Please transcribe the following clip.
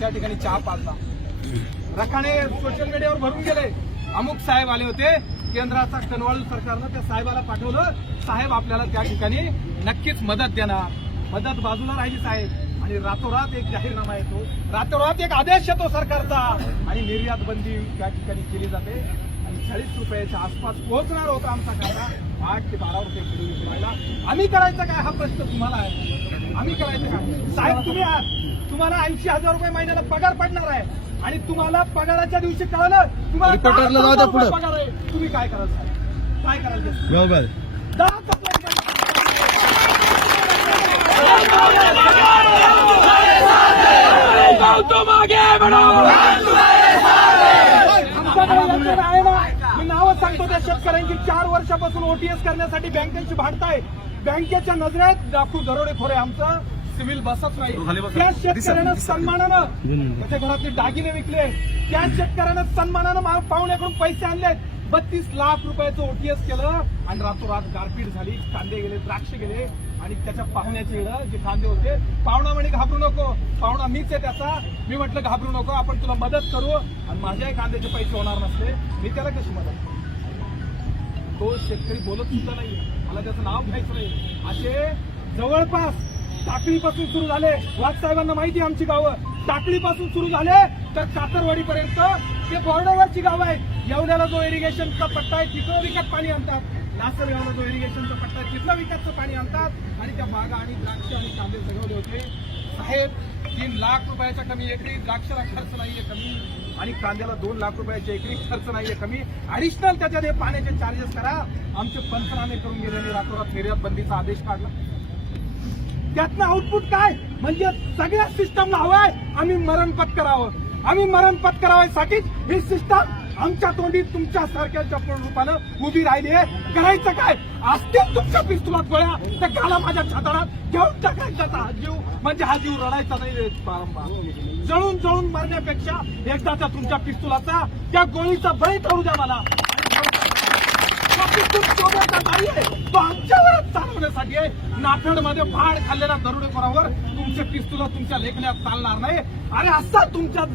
त्या ठिकाणी चहा पाजला रखाने सोशल मीडियावर भरून गेले. अमुक साहेब आले होते. केंद्राचा कनवाळू सरकारनं त्या साहेबाला पाठवलं. साहेब आपल्याला त्या ठिकाणी नक्कीच मदत देणार. मदत बाजूला राहिली साहेब. आणि रातोरात एक जाहीरनामा येतो. रातोरात एक आदेश येतो सरकारचा. आणि निर्यात बंदी त्या ठिकाणी केली जाते. आणि चाळीस रुपयाच्या आसपास पोहोचणार होता आमचा कायदा. आठ ते बारा रुपये किलो विकवायला आम्ही करायचं काय? हा प्रश्न तुम्हाला आहे. आम्ही करायचं काय? साहेब तुम्ही आहात. तुम्हाला ऐंशी हजार रुपये महिन्याला पगार पडणार आहे. आणि तुम्हाला पगाराच्या दिवशी कळलं तुम्हाला. पगार आहे. तुम्ही काय कराल काय कराल दहा आहे. ना. मी नावं सांगतो त्या शेतकऱ्यांची. चार वर्षापासून ओटीएस करण्यासाठी बँकेची भाडताय. बँकेच्या नजरेत दाखवू दरोडेखोर आहे आमचं. सिव्हिल बसत नाही. त्या शेतकऱ्यानं सन्मानानं त्याच्या घरातले दागिने विकले. त्या शेतकऱ्यानं सन्मानानं मा- पाहुण्याकडून पैसे आणले. बत्तीस लाख रुपयाचं ओटीएस केलं आणि रातोरात गारपीट झाली. कांदे गेले द्राक्ष गेले आणि त्याच्या पाहुण्याचे इकडं जे कांदे होते पाहुणा म्हणे घाबरू नको. पाहुणा मीच आहे त्याचा. मी म्हटलं घाबरू नको. आपण तुला मदत करू आणि माझ्याही कांद्याचे पैसे होणार नसते मी त्याला कशी मदत करू? तो शेतकरी बोलत सुद्धा नाही मला त्याचं नाव घ्यायचं नाही असे जवळपास टाकळीपासून सुरू झाले. वाघ साहेबांना माहिती आहे आमची गावं. टाकळीपासून सुरू झाले तर कातरवाडीपर्यंत ते बॉर्डरवरची गाव आहे येवल्याला जो इरिगेशनचा पट्टा आहे तिथं विकत पाणी आणतात. लासलगावला जो इरिगेशनचा पट्टा आहे तिथलं विकतचं पाणी आणतात. आणि त्या बागा आणि द्राक्ष आणि कांदे सगळवले होते साहेब तीन लाख रुपयाचा कमी एकरी द्राक्षाला खर्च नाहीये कमी. आणि कांद्याला दोन लाख रुपयाच्या एकरी खर्च नाहीये कमी. अडिशनल त्याच्यात हे पाण्याचे चार्जेस करा. आमचे पंचनामे करून गेलेले रातोरात निर्यात बंदीचा आदेश काढला. त्यातनं आउटपुट काय? म्हणजे सगळ्या सिस्टमला हवंय आम्ही मरण पत्करावं आम्ही मरण पत्करावायसाठीच ही सिस्टम आमच्या तोंडी तुमच्या सारख्याच्या रूपानं उभी राहिली आहे. करायचं काय? असतील तुमच्या पिस्तुलात गोळ्या तर घाला माझ्या छाताडात घेऊन टाकायचा हा जीव. म्हणजे हा जीव रडायचा नाही रे बारंबार जळून जळून मरण्यापेक्षा एकदाचा तुमच्या पिस्तुलाचा त्या गोळीचा बळी ठरू द्या मला तो पिस्तूल शोधायचा नाहीये तो आमच्यावरच चालवण्यासाठी आहे नाफेडमध्ये भाड खाल्लेल्या दरोडेखोरावर तुमचे पिस्तुला तुमच्या लेखण्यात चालणार नाही. आणि असा तुमच्यात जर